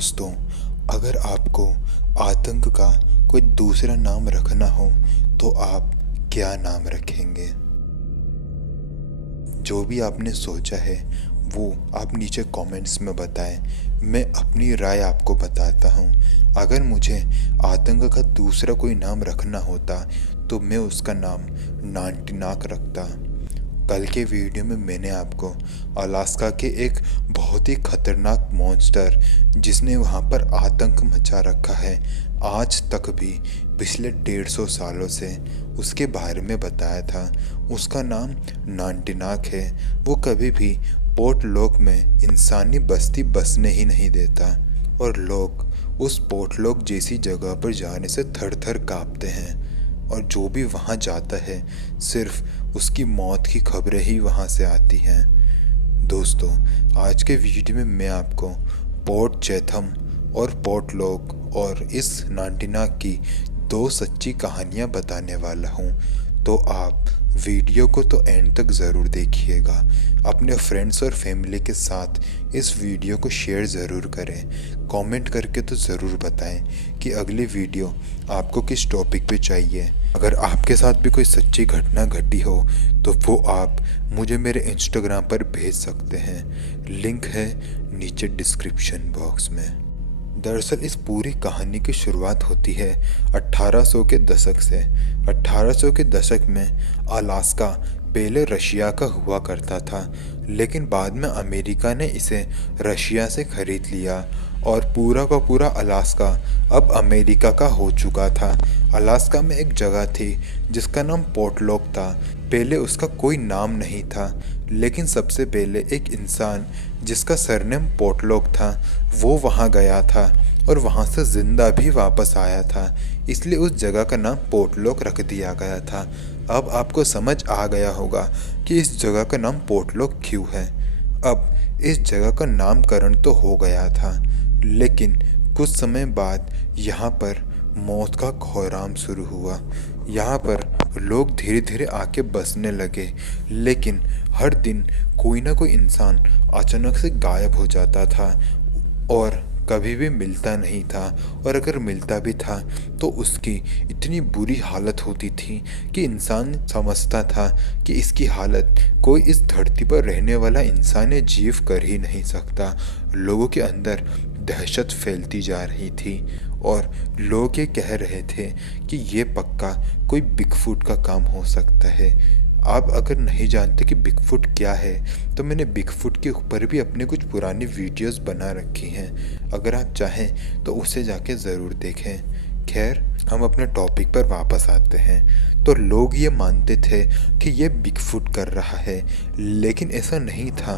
दोस्तों, अगर आपको आतंक का कोई दूसरा नाम रखना हो तो आप क्या नाम रखेंगे? जो भी आपने सोचा है वो आप नीचे कमेंट्स में बताएं। मैं अपनी राय आपको बताता हूँ। अगर मुझे आतंक का दूसरा कोई नाम रखना होता तो मैं उसका नाम नानटीनाक रखता। कल के वीडियो में मैंने आपको अलास्का के एक बहुत ही खतरनाक मॉन्स्टर जिसने वहाँ पर आतंक मचा रखा है आज तक भी पिछले 150 सालों से उसके बारे में बताया था। उसका नाम नानटीनाक है। वो कभी भी पोर्ट लोक में इंसानी बस्ती बसने ही नहीं देता और लोग उस पोर्टलॉक जैसी जगह पर जाने से थर थर काँपते हैं और जो भी वहाँ जाता है सिर्फ उसकी मौत की खबरें ही वहाँ से आती हैं। दोस्तों, आज के वीडियो में मैं आपको पोर्ट चैथम और पोर्टलॉक और इस नानटीनाक की 2 सच्ची कहानियाँ बताने वाला हूँ, तो आप वीडियो को तो एंड तक ज़रूर देखिएगा। अपने फ्रेंड्स और फैमिली के साथ इस वीडियो को शेयर ज़रूर करें। कमेंट करके तो ज़रूर बताएं कि अगली वीडियो आपको किस टॉपिक पे चाहिए। अगर आपके साथ भी कोई सच्ची घटना घटी हो तो वो आप मुझे मेरे इंस्टाग्राम पर भेज सकते हैं। लिंक है नीचे डिस्क्रिप्शन बॉक्स में। दरअसल इस पूरी कहानी की शुरुआत होती है 1800 के दशक से। 1800 के दशक में अलास्का पहले रशिया का हुआ करता था, लेकिन बाद में अमेरिका ने इसे रशिया से खरीद लिया और पूरा का पूरा अलास्का अब अमेरिका का हो चुका था। अलास्का में एक जगह थी जिसका नाम पोर्टलॉक था। पहले उसका कोई नाम नहीं था, लेकिन सबसे पहले एक इंसान जिसका सरनेम पोर्टलॉक था वो वहाँ गया था और वहाँ से ज़िंदा भी वापस आया था, इसलिए उस जगह का नाम पोर्टलॉक रख दिया गया था। अब आपको समझ आ गया होगा कि इस जगह का नाम पोर्टलॉक क्यों है। अब इस जगह का नामकरण तो हो गया था, लेकिन कुछ समय बाद यहाँ पर मौत का कोहराम शुरू हुआ। यहाँ पर लोग धीरे धीरे आके बसने लगे, लेकिन हर दिन कोई ना कोई इंसान अचानक से गायब हो जाता था और कभी भी मिलता नहीं था, और अगर मिलता भी था तो उसकी इतनी बुरी हालत होती थी कि इंसान समझता था कि इसकी हालत कोई इस धरती पर रहने वाला इंसान जीव कर ही नहीं सकता। लोगों के अंदर दहशत फैलती जा रही थी और लोग ये कह रहे थे कि ये पक्का कोई बिगफुट का काम हो सकता है। आप अगर नहीं जानते कि बिगफुट क्या है तो मैंने बिगफुट के ऊपर भी अपने कुछ पुरानी वीडियोस बना रखी हैं। अगर आप चाहें तो उसे जाके ज़रूर देखें। खैर, हम अपने टॉपिक पर वापस आते हैं। तो लोग ये मानते थे कि ये बिगफुट कर रहा है, लेकिन ऐसा नहीं था।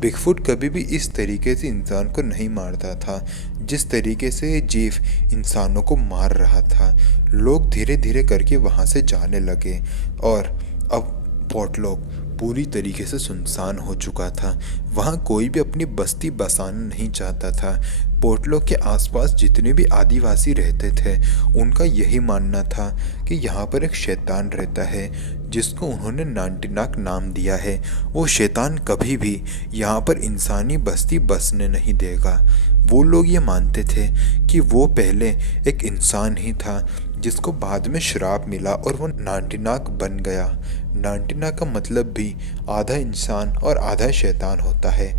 बिगफुट कभी भी इस तरीके से इंसान को नहीं मारता था जिस तरीके से ये जीव इंसानों को मार रहा था। लोग धीरे धीरे करके वहाँ से जाने लगे और अब पोर्टलॉक पूरी तरीके से सुनसान हो चुका था। वहाँ कोई भी अपनी बस्ती बसाना नहीं चाहता था। पोर्टलॉक के आसपास जितने भी आदिवासी रहते थे उनका यही मानना था कि यहाँ पर एक शैतान रहता है जिसको उन्होंने नानटीनाक नाम दिया है। वो शैतान कभी भी यहाँ पर इंसानी बस्ती बसने नहीं देगा। वो लोग ये मानते थे कि वो पहले एक इंसान ही था जिसको बाद में श्राप मिला और वो नानटीनाक बन गया। नानटीनाक का मतलब भी आधा इंसान और आधा शैतान होता है।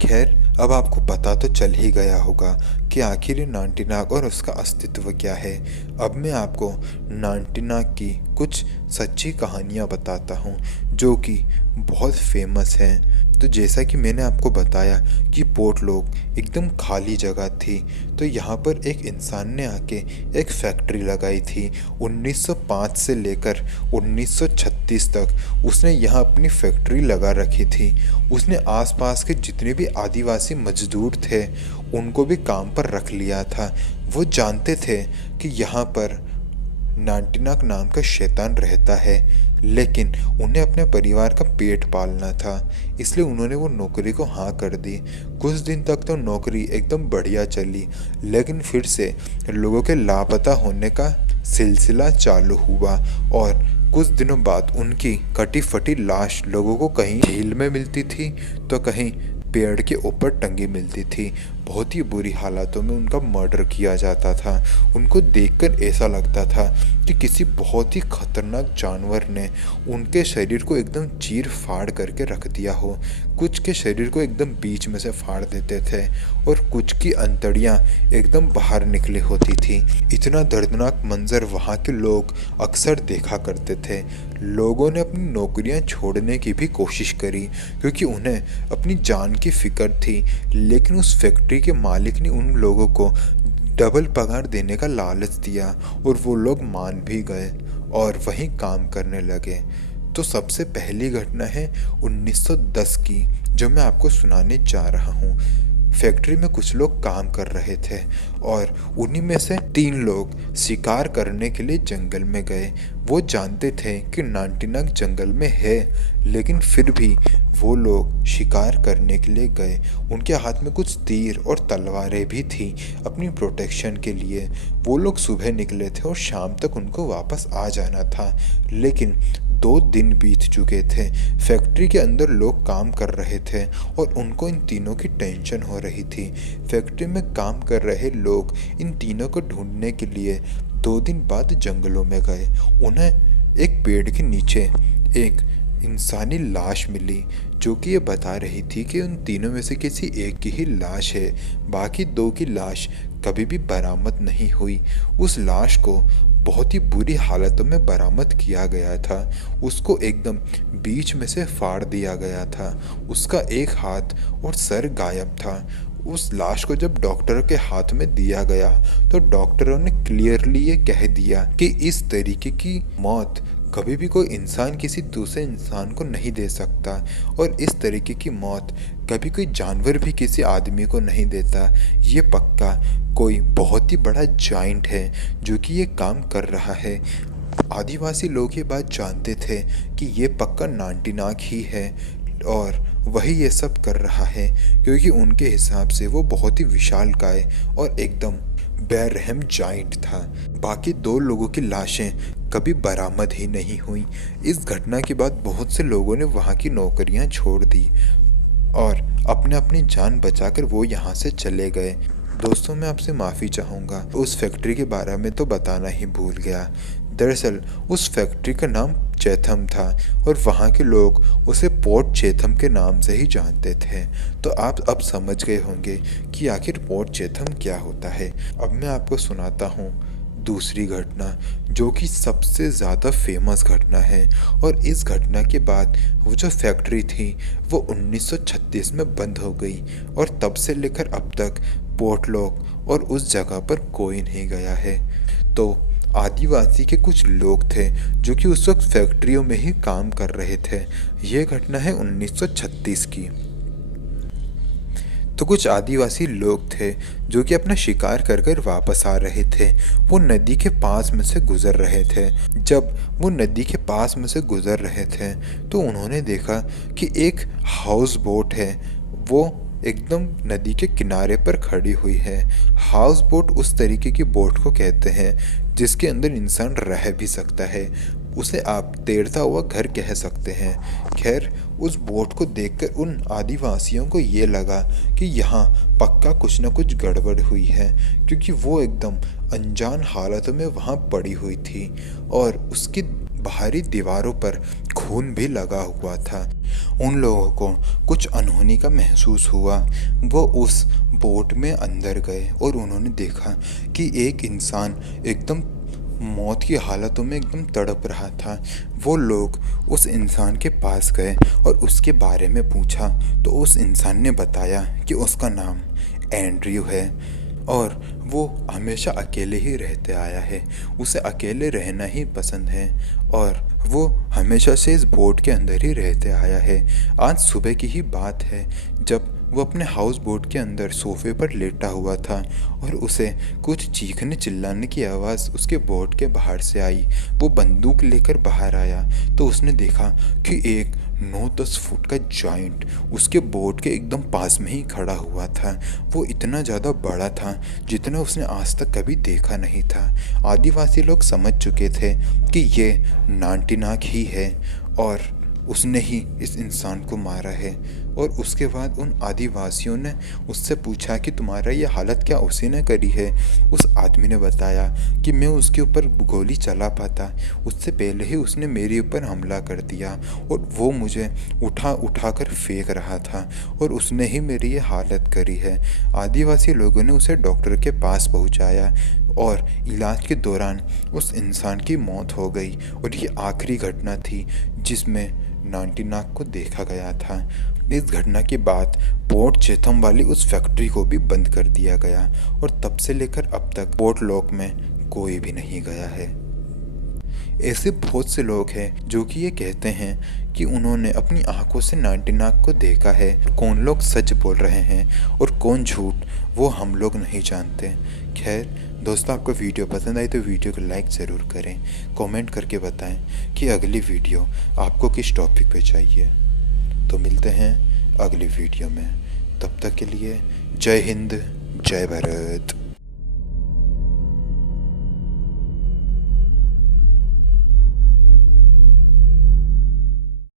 खैर, अब आपको पता तो चल ही गया होगा कि आखिर ये नानटीनाक और उसका अस्तित्व क्या है। अब मैं आपको नानटीनाक की कुछ सच्ची कहानियाँ बताता हूँ जो कि बहुत फेमस हैं। तो जैसा कि मैंने आपको बताया कि पोर्टलॉक एकदम खाली जगह थी, तो यहाँ पर एक इंसान ने आके एक फैक्ट्री लगाई थी। 1905 से लेकर 1936 तक उसने यहाँ अपनी फैक्ट्री लगा रखी थी। उसने आसपास के जितने भी आदिवासी मजदूर थे उनको भी काम पर रख लिया था। वो जानते थे कि यहाँ पर नानटीनाक नाम का शैतान रहता है, लेकिन उन्हें अपने परिवार का पेट पालना था, इसलिए उन्होंने वो नौकरी को हाँ कर दी। कुछ दिन तक तो नौकरी एकदम बढ़िया चली, लेकिन फिर से लोगों के लापता होने का सिलसिला चालू हुआ और कुछ दिनों बाद उनकी कटी फटी लाश लोगों को कहीं झील में मिलती थी तो कहीं पेड़ के ऊपर टंगी मिलती थी। बहुत ही बुरी हालातों में उनका मर्डर किया जाता था। उनको देखकर ऐसा लगता था कि किसी बहुत ही खतरनाक जानवर ने उनके शरीर को एकदम चीर फाड़ करके रख दिया हो। कुछ के शरीर को एकदम बीच में से फाड़ देते थे और कुछ की अंतड़ियाँ एकदम बाहर निकली होती थी। इतना दर्दनाक मंजर वहाँ के लोग अक्सर देखा करते थे। लोगों ने अपनी नौकरियां छोड़ने की भी कोशिश करी क्योंकि उन्हें अपनी जान की फिक्र थी, लेकिन उस फैक्ट्री के मालिक ने उन लोगों को डबल पगार देने का लालच दिया और वो लोग मान भी गए और वहीं काम करने लगे। तो सबसे पहली घटना है 1910 की, जो मैं आपको सुनाने जा रहा हूँ। फैक्ट्री में कुछ लोग काम कर रहे थे और उन्हीं में से 3 लोग शिकार करने के लिए जंगल में गए। वो जानते थे कि नांटीनाग जंगल में है, लेकिन फिर भी वो लोग शिकार करने के लिए गए। उनके हाथ में कुछ तीर और तलवारें भी थी अपनी प्रोटेक्शन के लिए। वो लोग सुबह निकले थे और शाम तक उनको वापस आ जाना था, लेकिन 2 दिन बीत चुके थे। फैक्ट्री के अंदर लोग काम कर रहे थे और उनको इन तीनों की टेंशन हो रही थी। फैक्ट्री में काम कर रहे लोग इन तीनों को ढूंढने के लिए 2 दिन बाद जंगलों में गए। उन्हें एक पेड़ के नीचे एक इंसानी लाश मिली, जो कि ये बता रही थी कि उन तीनों में से किसी एक की ही लाश है। बाकी 2 की लाश कभी भी बरामद नहीं हुई। उस लाश को बहुत ही बुरी हालतों में बरामद किया गया था। उसको एकदम बीच में से फाड़ दिया गया था। उसका एक हाथ और सर गायब था। उस लाश को जब डॉक्टर के हाथ में दिया गया तो डॉक्टरों ने क्लियरली ये कह दिया कि इस तरीके की मौत कभी भी कोई इंसान किसी दूसरे इंसान को नहीं दे सकता और इस तरीके की मौत कभी कोई जानवर भी किसी आदमी को नहीं देता। ये पक्का कोई बहुत ही बड़ा जाइंट है जो कि ये काम कर रहा है। आदिवासी लोग ये बात जानते थे कि ये पक्का नांटीनाग ही है और वही ये सब कर रहा है, क्योंकि उनके हिसाब से वो बहुत ही विशालकाय और एकदम बेरहम जाइंट था। बाकी 2 लोगों की लाशें कभी बरामद ही नहीं हुई। इस घटना के बाद बहुत से लोगों ने वहाँ की नौकरियाँ छोड़ दी और अपने अपनी जान बचाकर वो यहाँ से चले गए। दोस्तों, मैं आपसे माफ़ी चाहूँगा, उस फैक्ट्री के बारे में तो बताना ही भूल गया। दरअसल उस फैक्ट्री का नाम चैथम था और वहाँ के लोग उसे पोर्ट चैथम के नाम से ही जानते थे। तो आप अब समझ गए होंगे कि आखिर पोर्ट चैथम क्या होता है। अब मैं आपको सुनाता हूँ दूसरी घटना, जो कि सबसे ज़्यादा फेमस घटना है। और इस घटना के बाद वो जो फैक्ट्री थी वो 1936 में बंद हो गई और तब से लेकर अब तक पोर्ट लॉक और उस जगह पर कोई नहीं गया है। तो आदिवासी के कुछ लोग थे जो कि उस वक्त फैक्ट्रियों में ही काम कर रहे थे। ये घटना है 1936 की। तो कुछ आदिवासी लोग थे जो कि अपना शिकार कर कर वापस आ रहे थे। वो नदी के पास में से गुजर रहे थे। जब वो नदी के पास में से गुजर रहे थे तो उन्होंने देखा कि एक हाउस बोट है, वो एकदम नदी के किनारे पर खड़ी हुई है। हाउस बोट उस तरीके की बोट को कहते हैं जिसके अंदर इंसान रह भी सकता है। उसे आप तैरता हुआ घर कह सकते हैं। खैर, उस बोट को देखकर उन आदिवासियों को ये लगा कि यहाँ पक्का कुछ न कुछ गड़बड़ हुई है, क्योंकि वो एकदम अनजान हालतों में वहाँ पड़ी हुई थी और उसकी बाहरी दीवारों पर खून भी लगा हुआ था। उन लोगों को कुछ अनहोनी का महसूस हुआ। वो उस बोट में अंदर गए और उन्होंने देखा कि एक इंसान एकदम मौत की हालतों में एकदम तड़प रहा था। वो लोग उस इंसान के पास गए और उसके बारे में पूछा तो उस इंसान ने बताया कि उसका नाम एंड्रयू है और वो हमेशा अकेले ही रहते आया है। उसे अकेले रहना ही पसंद है और वो हमेशा से इस बोट के अंदर ही रहते आया है। आज सुबह की ही बात है जब वो अपने हाउस बोट के अंदर सोफे पर लेटा हुआ था और उसे कुछ चीखने चिल्लाने की आवाज़ उसके बोट के बाहर से आई। वो बंदूक लेकर बाहर आया तो उसने देखा कि एक 9-10 फुट का जाइंट उसके बोट के एकदम पास में ही खड़ा हुआ था। वो इतना ज़्यादा बड़ा था जितना उसने आज तक कभी देखा नहीं था। आदिवासी लोग समझ चुके थे कि ये नांटीनाग ही है और उसने ही इस इंसान को मारा है। और उसके बाद उन आदिवासियों ने उससे पूछा कि तुम्हारा ये हालत क्या उसी ने करी है। उस आदमी ने बताया कि मैं उसके ऊपर गोली चला पाता, उससे पहले ही उसने मेरे ऊपर हमला कर दिया और वो मुझे उठा उठा कर फेंक रहा था और उसने ही मेरी ये हालत करी है। आदिवासी लोगों ने उसे डॉक्टर के पास पहुंचाया और इलाज के दौरान उस इंसान की मौत हो गई और ये आखिरी घटना थी जिसमें नाटी नाग को देखा गया था। इस घटना के बाद पोर्ट चेथम वाली उस फैक्ट्री को भी बंद कर दिया गया और तब से लेकर अब तक पोर्ट लॉक में कोई भी नहीं गया है। ऐसे बहुत से लोग हैं जो कि ये कहते हैं कि उन्होंने अपनी आंखों से नाटी नाग को देखा है। कौन लोग सच बोल रहे हैं और कौन झूठ, वो हम लोग नहीं जानते। खैर दोस्तों, आपको वीडियो पसंद आई तो वीडियो को लाइक ज़रूर करें, कमेंट करके बताएं कि अगली वीडियो आपको किस टॉपिक पे चाहिए। तो मिलते हैं अगली वीडियो में, तब तक के लिए जय हिंद, जय भारत।